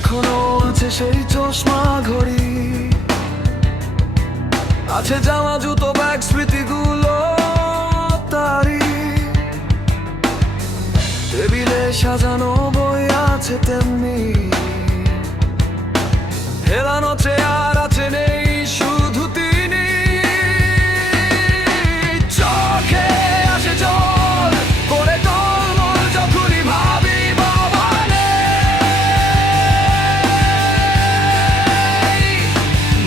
এখনো আছে সেই চশমা ঘড়ি, আছে জামা জুতো ব্যাগ স্মৃতিগুলো তারি। টেবিলে সাজানো বই আছে তেমনি, হেলানো চেয়ার আছে নেই শুধু তিনি। চোখে আসে জল করে টলমল যখনই ভাবি বাবা নেই,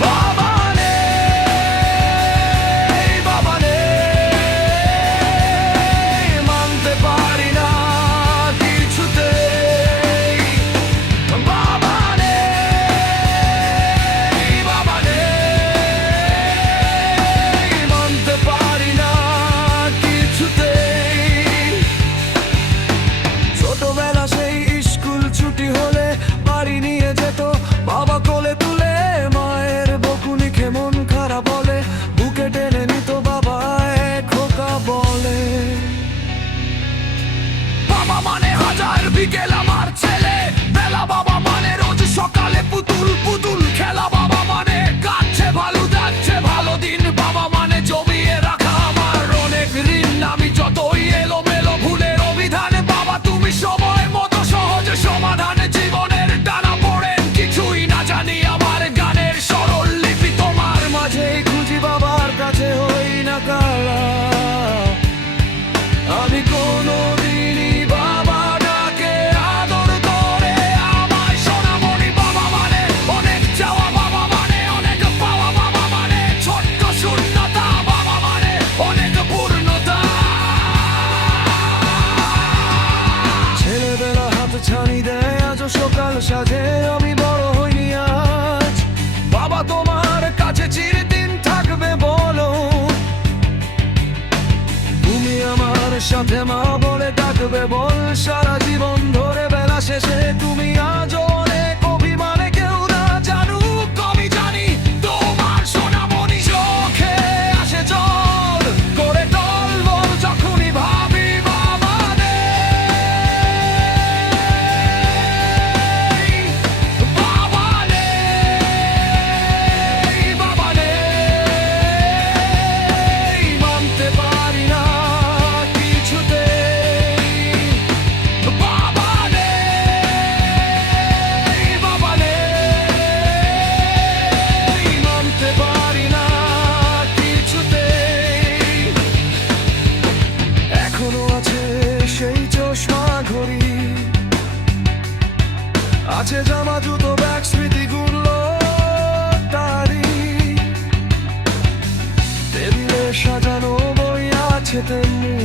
বাবা নেই, বাবা নেই। মানতে পারি না কিছুতেই, বাবা নেই, বাবা নেই। মানতে পারি না কিছুতেই। ছোটবেলা সেই স্কুল ছুটি হলে বাড়ি নিয়ে যেত বাবা কোলে তুলে, মায়ের বকুনি খেয়ে মন খারাপ বলে বুকে টেনে নিত বাবা খোকা বলে। বাবা মানে হাজার বিকেল আমার ছেলে বেলা, বাবা মানে রোজ সকালে পুতুল পুতুল খেলা, বাবা মানে কাটছে ভালো যাচ্ছে ভালো দিন, বাবা মানে জমিয়ে রাখা আমার অনেক ঋণ। আমি যতই এলোমেলো ভুলের অভিধানে, বাবা তুমি সময় মতো সহজ সমাধানে। জীবনের টানা পড়েন কিছুই না জানি, আমার গানের সরল লিপি তোমার মাঝেই খুঁজি, বাবার কাছে হই না কালা। আমি কোনোদিনই বাবা ডাকে আদর করে আমায় সোনামণি। বাবা মানে অনেক চাওয়া, বাবা মানে অনেক পাওয়া, বাবা মানে ছোট্ট শূন্যতা, বাবা মানে অনেক পূর্ণতা। ছেলেবেলা হাত ছানি দেয় আজ সকাল সাজে, আমি বড় হইনি আজ। বাবা তোমার কাছে চিরদিন থাকবে বলো, তুমি আমার সাথে মা বলে ডাকবে বল সারা জীবন ধরে। বেলা শেষে তুমি আজ অনেক অভিমানে কেউ না জানুক, আমি জানি তোমার সোনামণি। চোখে আসে জল করে টলমল যখনই ভাবি বাবা নেই, বাবা নেই, বাবা নেই। মানতে পারি না কিছুতেই, বাবা নেই, বাবা নেই। মানতে পারি না কিছুতেই। এখনো আছে সেই চশমা ঘড়ি, আছে জামা জুতো ব্যাগ স্মৃতিগুলো তারি। টেবিলে সাজানো বই আছে তেমনি,